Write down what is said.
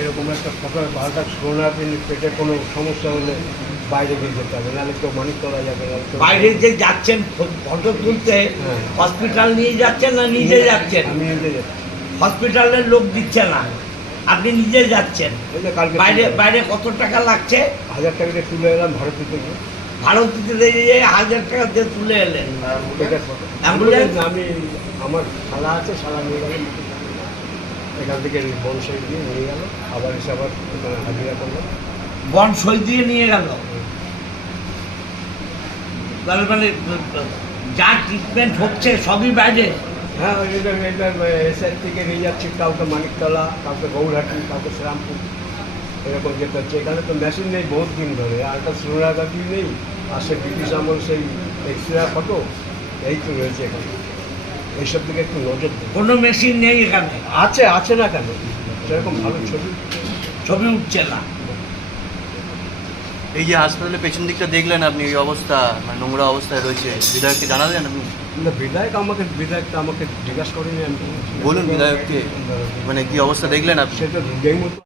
এরকম একটা সকাল 12টা 16 দিন পেটে কোনো সমস্যা হলে বাইরে দিয়ে যেতে হবে, নাহলে কেউ মানিক করা যাবে না। বাইরে যে যাচ্ছেন ফটো তুলতে, হ্যাঁ। হসপিটাল নিয়ে যাচ্ছেন না নিজে যাচ্ছেন? আমি নিজে যাচ্ছি। হসপিটালের লোক দিচ্ছে না, আপনি নিজে যাচ্ছেন। এই যে কালকে বাইরে বাইরে কত টাকা লাগছে? 1000 টাকা দিয়ে তুলে এলাম ভারত থেকে। ভারতীতে দিয়ে 1000 টাকা দিয়ে তুলে এলেন। পেটের ফটো অ্যাম্বুলেন্স? আমি আমার শালা আছে, শালা নিয়ে গেল এখান থেকে বনসাই দিয়ে নিয়ে গেল, আবার এসে আবার এখানে হাজিরা করলো। বন সই দিয়ে নিয়ে গেল। তাহলে মানে যা ট্রিটমেন্ট হচ্ছে সবই বাইরে। হ্যাঁ, এটা এসআই থেকে নিয়ে যাচ্ছি, কাউকে মানিকতলা, কাউকে গৌরহাটি, কাউকে শ্রীরামপুর, এরকম যেতে হচ্ছে। এখানে তো মেশিন নেই বহুত দিন ধরে, আল্ট্রাসোনোগ্রাফি নেই, আর সে ব্রিটিশ আমল সেই এক্সরে ফটো এই তো রয়েছে এখানে। এইসব দিকে একটু নজর দিন। কোনো মেশিন নেই এখানে, আছে না কেন, সেরকম ভালো ছবি উঠছে না। এই যে হাসপাতালের পেছন দিকটা দেখলেন আপনি, এই অবস্থা মানে নোংরা অবস্থায় রয়েছে, বিধায়ককে জানালেন আপনি? না, বিধায়কটা আমাকে জিজ্ঞাসা করেনি। আমি বলুন বিধায়ককে, মানে কি অবস্থা দেখলেন আপনি? সে তো যেই মতো